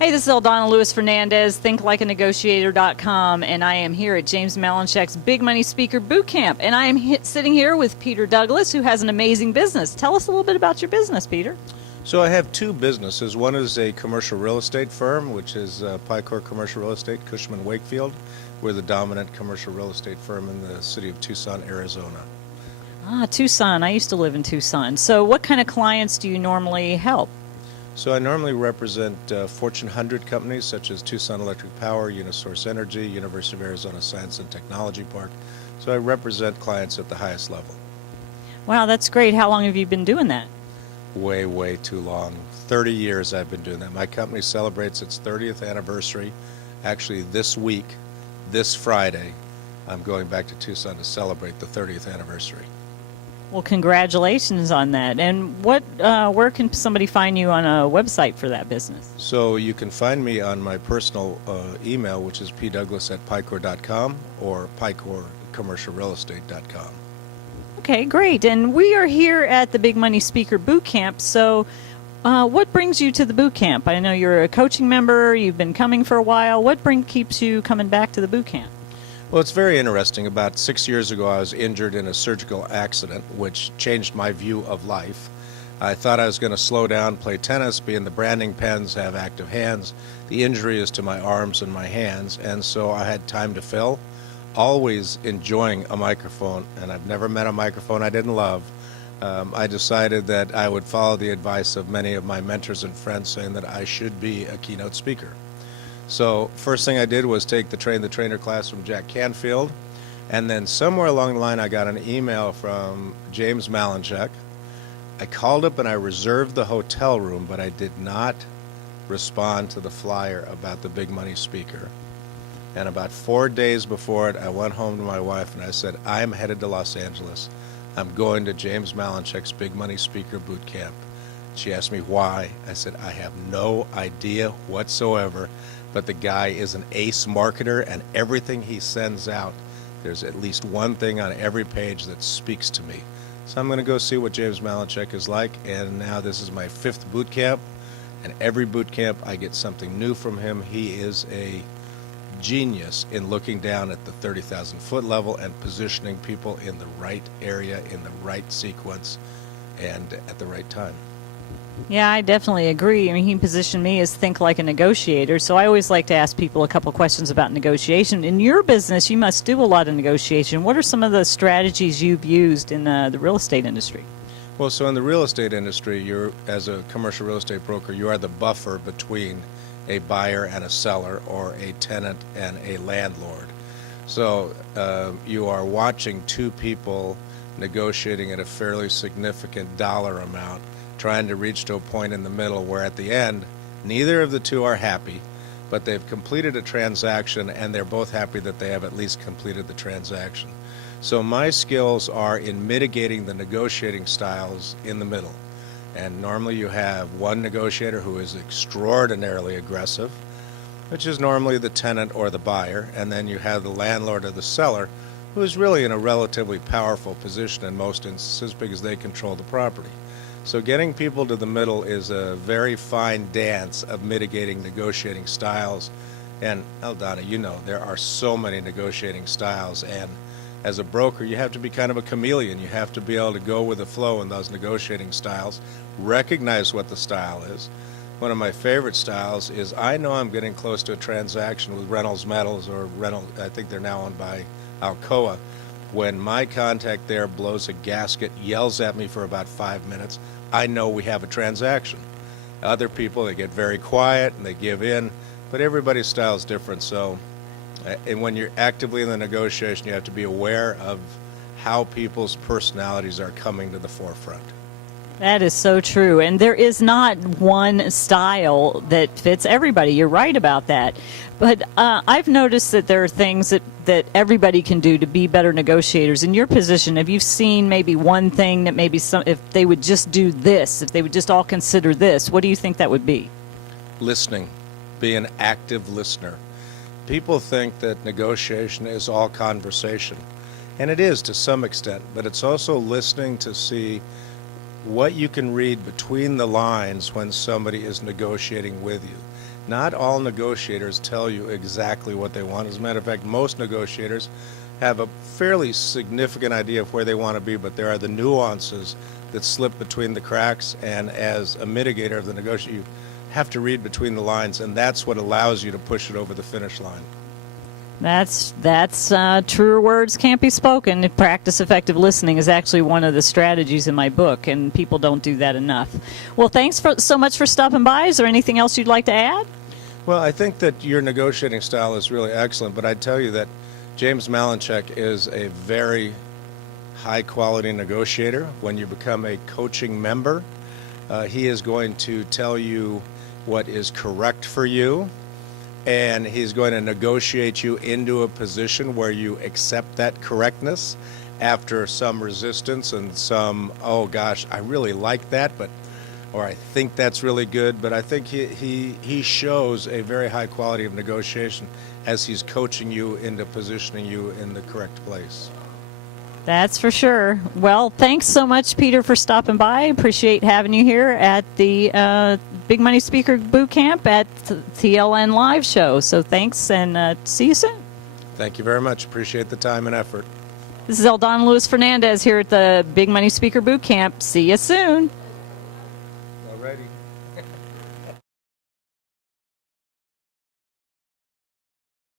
Hey, this is Eldana Lewis Fernandez, thinklikeanegotiator.com, and I am here at James Malinchak's Big Money Speaker Boot Camp. And I am sitting here with Peter Douglas, who has an amazing business. Tell us a little bit about your business, Peter. So I have two businesses. One is a commercial real estate firm, which is Picor Commercial Real Estate, Cushman Wakefield. We're the dominant commercial real estate firm in the city of Tucson, Arizona. Tucson. I used to live in Tucson. So what kind of clients do you normally help? So I normally represent Fortune 100 companies such as Tucson Electric Power, Unisource Energy, University of Arizona Science and Technology Park. So I represent clients at the highest level. Wow, that's great. How long have you been doing that? Way, way too long. 30 years I've been doing that. My company celebrates its 30th anniversary actually this week, this Friday. I'm going back to Tucson to celebrate the 30th anniversary. Well, congratulations on that. And where can somebody find you on a website for that business? So you can find me on my personal email, which is pdouglas@picor.com or picorcommercialrealestate.com. Okay, great. And we are here at the Big Money Speaker Boot Camp. So what brings you to the boot camp? I know you're a coaching member. You've been coming for a while. What keeps you coming back to the boot camp? Well, it's very interesting. About 6 years ago, I was injured in a surgical accident, which changed my view of life. I thought I was going to slow down, play tennis, be in the branding pens, have active hands. The injury is to my arms and my hands, and so I had time to fill, always enjoying a microphone, and I've never met a microphone I didn't love. I decided that I would follow the advice of many of my mentors and friends saying that I should be a keynote speaker. So first thing I did was take the Train the Trainer class from Jack Canfield, and then somewhere along the line I got an email from James Malinchak. I called up and I reserved the hotel room, but I did not respond to the flyer about the Big Money Speaker. And about 4 days before it, I went home to my wife and I said, I'm headed to Los Angeles. I'm going to James Malinchak's Big Money Speaker Boot Camp. She asked me why. I said, I have no idea whatsoever. But the guy is an ace marketer, and everything he sends out, there's at least one thing on every page that speaks to me. So I'm going to go see what James Malinchak is like, and now this is my 5th boot camp, and every boot camp I get something new from him. He is a genius in looking down at the 30,000-foot level and positioning people in the right area, in the right sequence, and at the right time. Yeah, I definitely agree. I mean, he positioned me as think like a negotiator, so I always like to ask people a couple questions about negotiation. In your business, you must do a lot of negotiation. What are some of the strategies you've used in the real estate industry? Well, so in the real estate industry, as a commercial real estate broker, you are the buffer between a buyer and a seller, or a tenant and a landlord. So you are watching two people negotiating at a fairly significant dollar amount, trying to reach to a point in the middle where at the end, neither of the two are happy, but they've completed a transaction and they're both happy that they have at least completed the transaction. So my skills are in mitigating the negotiating styles in the middle. And normally you have one negotiator who is extraordinarily aggressive, which is normally the tenant or the buyer, and then you have the landlord or the seller, who is really in a relatively powerful position in most instances because they control the property. So getting people to the middle is a very fine dance of mitigating negotiating styles. And Eldana, you know, there are so many negotiating styles, and as a broker, you have to be kind of a chameleon. You have to be able to go with the flow in those negotiating styles, recognize what the style is. One of my favorite styles is I know I'm getting close to a transaction with Reynolds Metals, or Reynolds, I think they're now owned by Alcoa. When my contact there blows a gasket, yells at me for about 5 minutes, I know we have a transaction. Other people, they get very quiet and they give in, but everybody's style is different. So, and when you're actively in the negotiation, you have to be aware of how people's personalities are coming to the forefront. That is so true. And there is not one style that fits everybody. You're right about that. But I've noticed that there are things that everybody can do to be better negotiators. In your position, have you seen maybe one thing that maybe if they would just do this, if they would just all consider this, what do you think that would be? Listening. Be an active listener. People think that negotiation is all conversation. And it is to some extent, but it's also listening to see what you can read between the lines when somebody is negotiating with you. Not all negotiators tell you exactly what they want. As a matter of fact, most negotiators have a fairly significant idea of where they want to be, but there are the nuances that slip between the cracks, and as a mitigator of the negotiation, you have to read between the lines, and that's what allows you to push it over the finish line. That's truer words can't be spoken. Practice effective listening is actually one of the strategies in my book, and people don't do that enough. Well, thanks so much for stopping by. Is there anything else you'd like to add? Well, I think that your negotiating style is really excellent, but I'd tell you that James Malinchak is a very high-quality negotiator. When you become a coaching member, he is going to tell you what is correct for you, and he's going to negotiate you into a position where you accept that correctness after some resistance and some, oh gosh, I really like that, but or I think that's really good. But I think he shows a very high quality of negotiation as he's coaching you into positioning you in the correct place. That's for sure. Well, thanks so much, Peter, for stopping by. Appreciate having you here at the Big Money Speaker Boot Camp at TLN Live Show. So thanks, and see you soon. Thank you very much. Appreciate the time and effort. This is Eldona Lewis Fernandez here at the Big Money Speaker Boot Camp. See you soon.